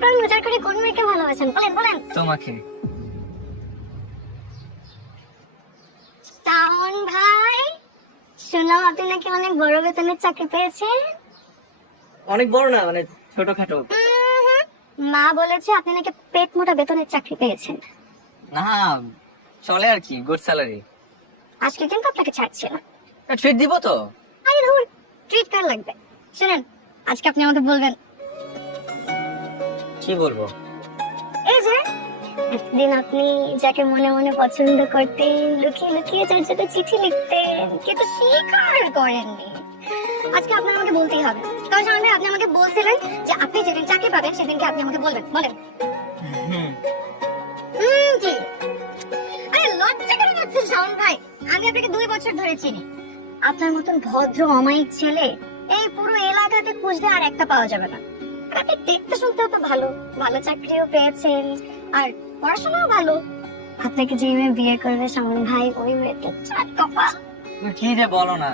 প্রাণ উজাড় করে কোন মেয়েকে ভালোবাসেন বলেন বলেন। তোমাকে। শাওন ভাই, শুনলাম আপনি নাকি অনেক বড় বেতনের চাকরি পেয়েছেন। অনেক বড় না, মানে ছোটখাটো। মা বলেছে আপনি নাকি পেট মোটা বেতনের চাকরি পেয়েছেন। না, চলে আর কি, গুড স্যালারি। আজকে কিন্তু আপনাকে ছাড়ছে না। ট্রিট দিব তো। আরে ধুর, ট্রিট কার লাগবে। শুনেন, আজকে আপনি আমাকে বলবেন। কি বলবো? এই যে একদিন আপনি যাকে মনে মনে পছন্দ করতেন, লুকিয়ে লুকিয়ে যার সাথে চিঠি লিখতেন, কিন্তু স্বীকার করেননি, আজকে আপনার আমাকে বলতেই হবে। কারণ শাওন ভাই, আপনি আমাকে বলছিলেন যে আপনি যেদিন চাকরি পাবেন সেদিনকে আপনি আমাকে বলবেন। বলেন। কি? আরে লজ্জা কেন পাচ্ছেন শাওন ভাই? আমি আপনাকে 2 বছর ধরে চিনি। আপনার মতন ভদ্র অমায়িক ছেলে এই পুরো এলাকাতে খুঁজলে আর একটা পাওয়া যাবে না। আর আপনি দেখতে শুনতেও তো ভালো, ভালো চাকরিও পেয়েছেন, আর পড়াশোনাও ভালো। আপনাকে যে মেয়ে বিয়ে করবে শাওন ভাই, ওই মেয়েটা চাঁদ কপাল। কি যে বলো না।